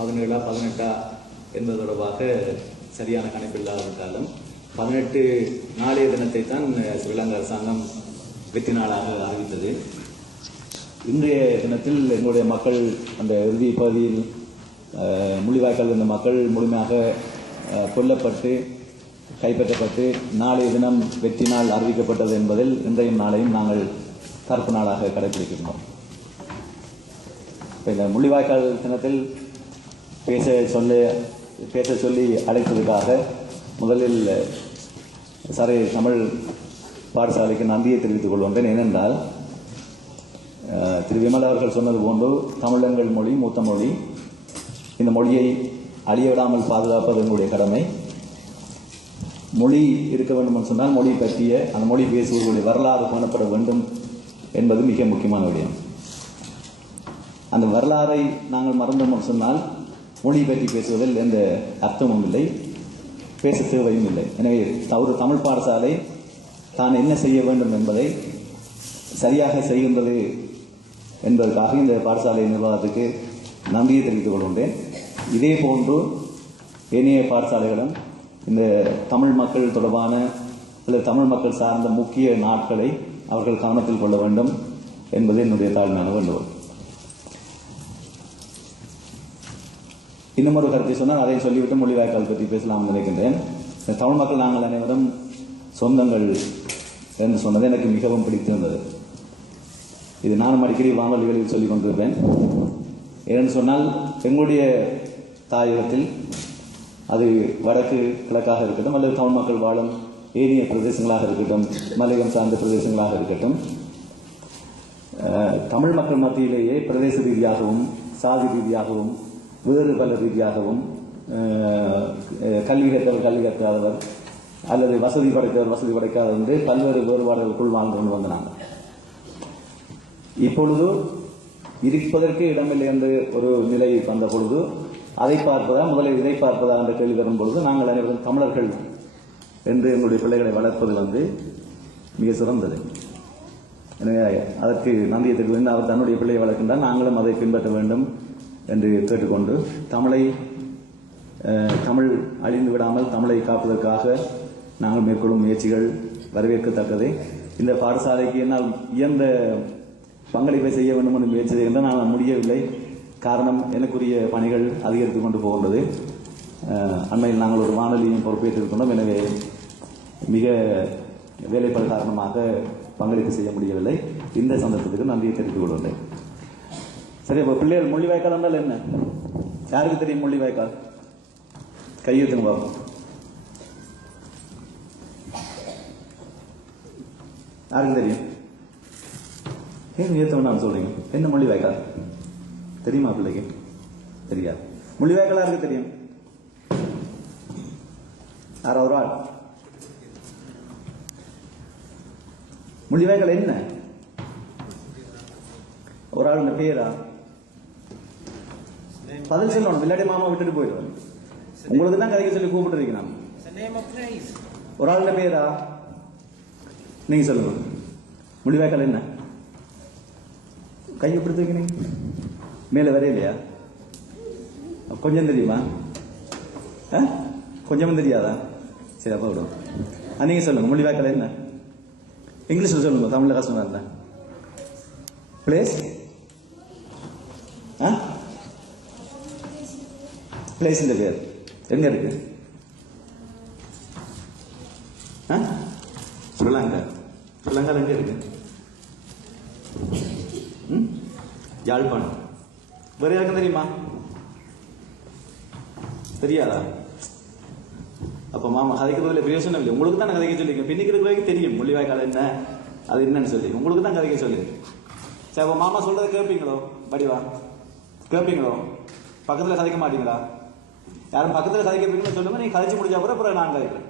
17 18 என்பது தொடர்பாக சரியான கணிப்பில்லாவிட்டாலும் 18 நாளைய தினத்தை தான் ஸ்ரீலங்கா அரசாங்கம் வெற்றி நாளாக அறிவித்தது. இன்றைய தினத்தில் எங்களுடைய மக்கள் அந்த இறுதி பகுதியில் முள்ளிவாய்க்கால் இருந்த மக்கள் முழுமையாக கொல்லப்பட்டு கைப்பற்றப்பட்டு நாளைய தினம் வெற்றி நாள் அறிவிக்கப்பட்டது என்பதில் இன்றைய நாளையும் நாங்கள் கருப்பு நாளாக கடைபிடிக்கின்றோம். இந்த முள்ளிவாய்க்கால் தினத்தில் பேச சொல்லி அழைத்ததற்காக முதலில் சரை தமிழ் பாடசாலைக்கு நன்றியை தெரிவித்துக் கொள்கின்றேன். ஏனென்றால் திரு விமல் அவர்கள் சொன்னது போன்று தமிழங்கள் மொழி மூத்த மொழி. இந்த மொழியை அழியவிடாமல் பாதுகாப்பது எங்களுடைய கடமை. மொழி இருக்க வேண்டும் என்று சொன்னால் மொழி பற்றிய அந்த மொழி பேசுவர்களுடைய வரலாறு காணப்பட வேண்டும் என்பது மிக முக்கியமான விடயம். அந்த வரலாறை நாங்கள் மறந்தோம் என்று சொன்னால் மொழி பற்றி பேசுவதில் எந்த அர்த்தமும் இல்லை, பேச தேவையும் இல்லை. எனவே ஒரு தமிழ் பாடசாலை தான் என்ன செய்ய வேண்டும் என்பதை சரியாக செய்கின்றது என்பதற்காக இந்த பாடசாலை நிர்வாகத்துக்கு நன்றியை தெரிவித்துக் கொள்கின்றேன். இதே போன்று ஏனைய பாடசாலைகளும் இந்த தமிழ் மக்கள் தொடர்பான அல்லது தமிழ் மக்கள் சார்ந்த முக்கிய நாட்களை அவர்கள் கவனத்தில் கொள்ள வேண்டும் என்பது என்னுடைய தாழ்மையான வேண்டுகோள். இன்னும் ஒரு கருத்தை சொன்னால் அதை சொல்லிவிட்டு முள்ளிவாய்க்கால் பற்றி பேசலாம் நினைக்கின்றேன். தமிழ் மக்கள் நாங்கள் அனைவரும் சொந்தங்கள் என்று சொன்னது எனக்கு மிகவும் பிடித்திருந்தது. இது நானும் அடிக்கடி வானொலிகளில் சொல்லிக் கொண்டிருப்பேன். ஏனென்று சொன்னால் எங்களுடைய தாயகத்தில் அது வடக்கு கிழக்காக இருக்கட்டும் அல்லது தமிழ் மக்கள் வாழும் ஏரிய பிரதேசங்களாக இருக்கட்டும் மலையம் சார்ந்த பிரதேசங்களாக இருக்கட்டும், தமிழ் மக்கள் மத்தியிலேயே பிரதேச ரீதியாகவும் சாதி ரீதியாகவும் வேறு பல ரீதியாகவும் கல்வி கற்றவர் கல்வி கற்றாதவர் அல்லது வசதி படைத்தவர் வசதி படைக்காதவர் என்று பல்வேறு வேறுபாடுகளுக்குள் வாழ்ந்து கொண்டு வந்தாங்க. இப்பொழுது இருப்பதற்கு இடமில்லை என்று ஒரு நிலை வந்த பொழுது அதை பார்ப்பதா முதலில் இதை பார்ப்பதா என்ற கேள்வி வரும் பொழுது நாங்கள் அனைவரும் தமிழர்கள் என்று எங்களுடைய பிள்ளைகளை வளர்ப்பது மிக சிறந்தது. எனவே அதற்கு நன்றியை தெரிவித்து அவர் தன்னுடைய பிள்ளையை வளர்க்கின்றார், நாங்களும் அதை பின்பற்ற வேண்டும் என்று கேட்டுக்கொண்டு தமிழ் அழிந்து விடாமல் தமிழை காப்பதற்காக நாங்கள் மேற்கொள்ளும் முயற்சிகள் வரவேற்கத்தக்கது. இந்த பாடசாலைக்கு என்னால் இயந்த பங்களிப்பை செய்ய வேண்டும் என்று முயற்சி செய்கின்ற நான் முடியவில்லை. காரணம் எனக்குரிய பணிகள் அதிகரித்துக் கொண்டு போகின்றது. அண்மையில் நாங்கள் ஒரு வானொலியும் பொறுப்பேற்றிருக்கின்றோம். எனவே மிக வேலைப்பட காரணமாக பங்களிப்பு செய்ய முடியவில்லை. இந்த சந்தர்ப்பத்துக்கு நன்றியை தெரிவித்துக் கொள்கின்றேன். சரி, இப்போ பிள்ளைகள் முள்ளிவாய்க்கால் என்றால் என்ன? யாருக்கு தெரியும் முள்ளிவாய்க்கால்? கையெழுத்துங்க பார்ப்போம். யாருக்கு தெரியும்? ஏன் ஏற்ற வேண்டாம் சொல்றீங்க? என்ன முள்ளிவாய்க்கால் தெரியுமா பிள்ளைக்கு? தெரியாது. முள்ளிவாய்க்கால் யாருக்கு தெரியும்? யாராவது ஒரு ஆள்? முள்ளிவாய்க்கால் என்ன? ஒரு ஆளுங்க பேரா? பதில் சொல்லணும், இல்லாட்டி மாமா விட்டுட்டு போயிடுவேன். உங்களுக்கு தான் கதைக்கு சொல்லி கூப்பிட்டு இருக்கேன். ஒரு ஆளுங்க பேரா? நீங்க சொல்லுங்க. முள்ளிவாய்க்கால் என்ன? கை எப்படி தூக்கினீங்க? மேல வரையிலையா? கொஞ்சம் தெரியுமா? கொஞ்சமும் தெரியாதா? சரி, அப்ப விடும். நீங்க சொல்லுங்க, முள்ளிவாய்க்கால் என்ன? இங்கிலீஷ்ல சொல்லுங்க, தமிழ்ல கஷ்டமா இருந்தா. பிளேஸ் பிளேஸ் இந்த பேர் எங்க இருக்கு? ஸ்ரீலங்கா. ஸ்ரீலங்கா எங்க இருக்கு? யாழ்ப்பாணம். வேற யாருக்கும் தெரியுமா? தெரியாதா? அப்ப மாமா கதைக்கிறதுல பிரயோசனம் இல்லை. உங்களுக்கு தான் கதைக்க சொல்லிருக்கேன். பின்னிக்கிறதுக்கு தெரியும் முள்ளிவாய்க்கால் என்ன அது என்னன்னு சொல்லி உங்களுக்கு தான் கதைக்க சொல்லிருக்கேன். சரி, அப்ப மாமா சொல்றதை கேட்பீங்களோ? படிவா கேட்பீங்களோ? பக்கத்துல கதைக்க மாட்டீங்களா? யாரும் பக்கத்துல கதைக்க சொல்லுங்க. நீங்க கதைச்சு முடிஞ்சா அப்புறம் நான் கதைக்கிறேன்.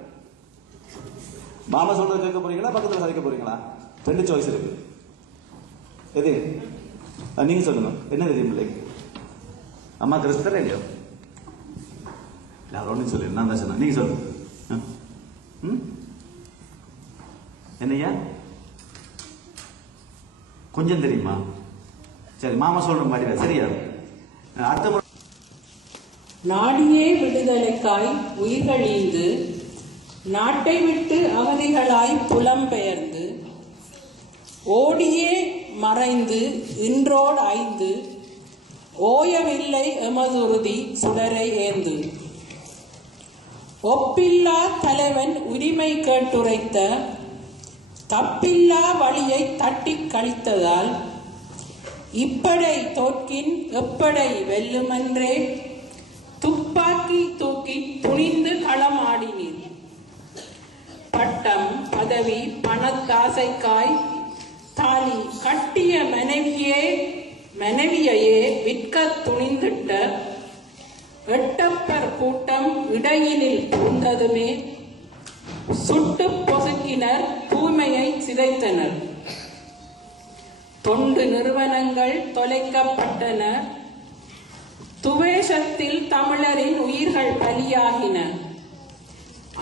மாமா சொல்றதை கேட்க போறீங்களா பக்கத்துல கதைக்க போறீங்களா? 2 சாய்ஸ் இருக்கு. எது நீங்க சொல்லுங்க. என்ன தெரியும் பிள்ளைக்கு? அம்மா கிறிஸ்தரே இல்லையோ? யாரும் ஒன்றும் சொல்லு. நான் தான் சொன்னேன். நீங்க சொல்லுங்க. என்னையா கொஞ்சம் தெரியுமா? சரி, மாமா சொல்ற மாதிரி சரியா? அடுத்த நாடியே விடுதலைக்காய் உயிர்கள் ஈந்து நாட்டை விட்டு அகதிகளாய் புலம்பெயர்ந்து ஓடியே மறைந்து இன்றோடு ஐந்து ஓயவில்லை எமதுறுதி சுடரை ஏந்து ஒப்பில்லா தலைவன் உரிமை கேட்டுரைத்த தப்பில்லா வழியை தட்டி கழித்ததால் இப்படை தோற்கின் எப்படை வெல்லுமென்றே துப்பாக்கி தூக்கி துணிந்து களமாடினீர். பட்டம் பதவி பணத்தாசைக்காய் தாலி கட்டிய மனைவியையே விற்க துணிந்திட்ட எட்டப்பர் கூட்டம் இடையினில் புகுந்ததுமே சுட்டு பொசுக்கினர், தூய்மையை சிதைத்தனர். தொண்டு நிறுவனங்கள் தொலைக்கப்பட்டன. துவேஷத்தில் தமிழரின் உயிர்கள் பலியாகின.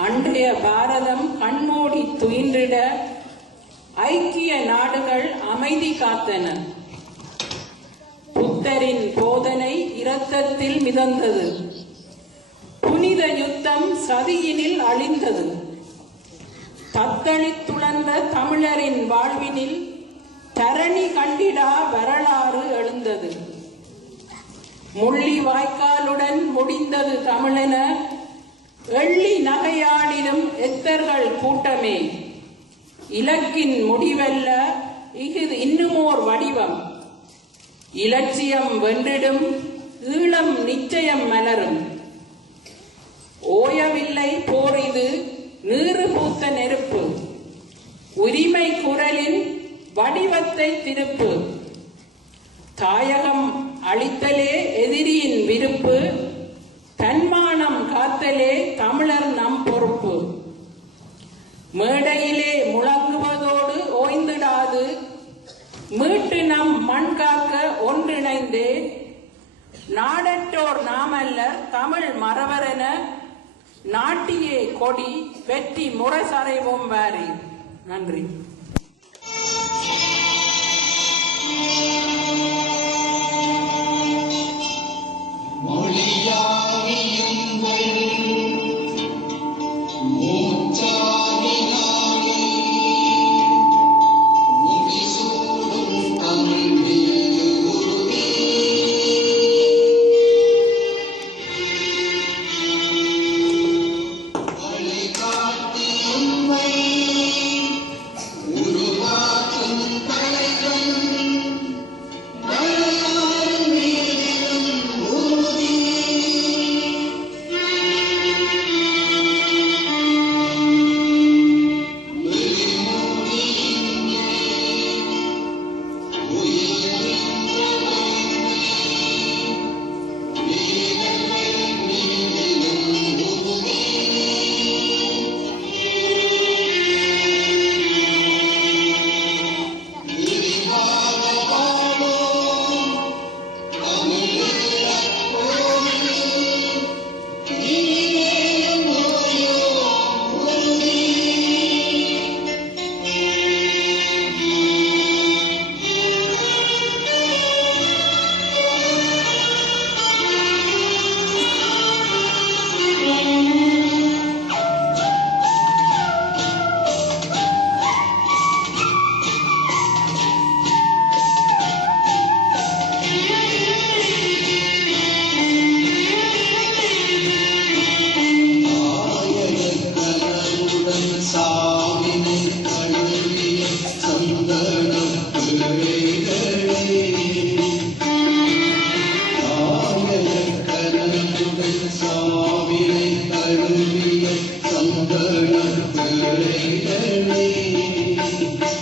அன்றைய பாரதம் கண்மூடி துயின்றிட ஐக்கிய நாடுகள் அமைதி காத்தன. புத்தரின் போதனை இரத்தத்தில் மிதந்தது. புனித யுத்தம் சதியினில் அழிந்தது. தத்தளித்துழந்த தமிழரின் வாழ்வினில் தரணி கண்டிடா வரலாறு எழுந்தது. முள்ளி வாய்க்காலுடன் முடிந்தது தமிழென எள்ளி நகையாடிடும் எத்தர்கள் கூட்டமே. இலக்கின் முடிவல்ல இஃது இன்னுமோர் வடிவம். இலட்சியம் வென்றிடும் ஈழம் நிச்சயம் மலரும். ஓயவில்லை போர் இது நீறு பூத்த நெருப்பு. உரிமை குரலின் வடிவத்தை திருப்பு. தாயகம் அளித்தலே எதிரியின் விருப்பு. தன்மானம் காத்தலே தமிழர் நம் பொறுப்பு. மேடையிலே முழங்குவதோடு ஓய்ந்திடாது மீட்டு நம் மண் காக்க ஒன்றிணைந்தே நாடற்றோர் நாமல்லர் தமிழ் மறவரென நாட்டியே கொடி வெற்றி முரசறைவோம் வாரி. நன்றி. Thank you.